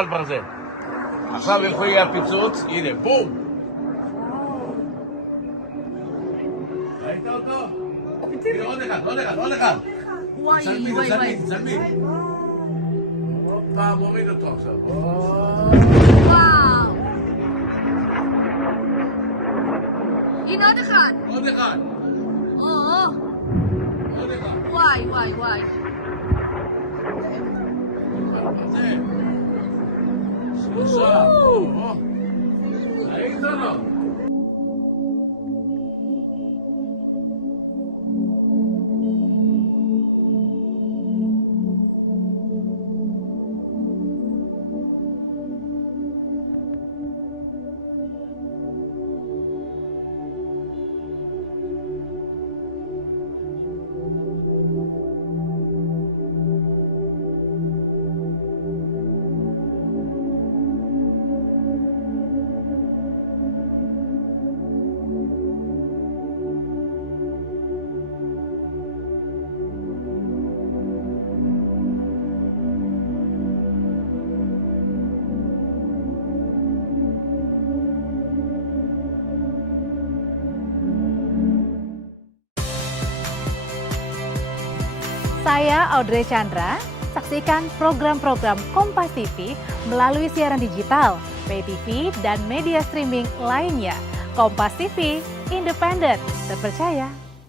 על ברזל. עכשיו איפה יהיה הפיצוץ? הנה, בום! ראית אותו? הנה, עוד אחד. וואי, תצלמי. הופה, מוריד אותו עכשיו. וואו. הנה עוד אחד. עוד אחד. וואי. ברזל. שלושה. ראית או לא? Saya Audrey Chandra, saksikan program-program Kompas TV melalui siaran digital, pay TV, dan media streaming lainnya. Kompas TV, independen, terpercaya,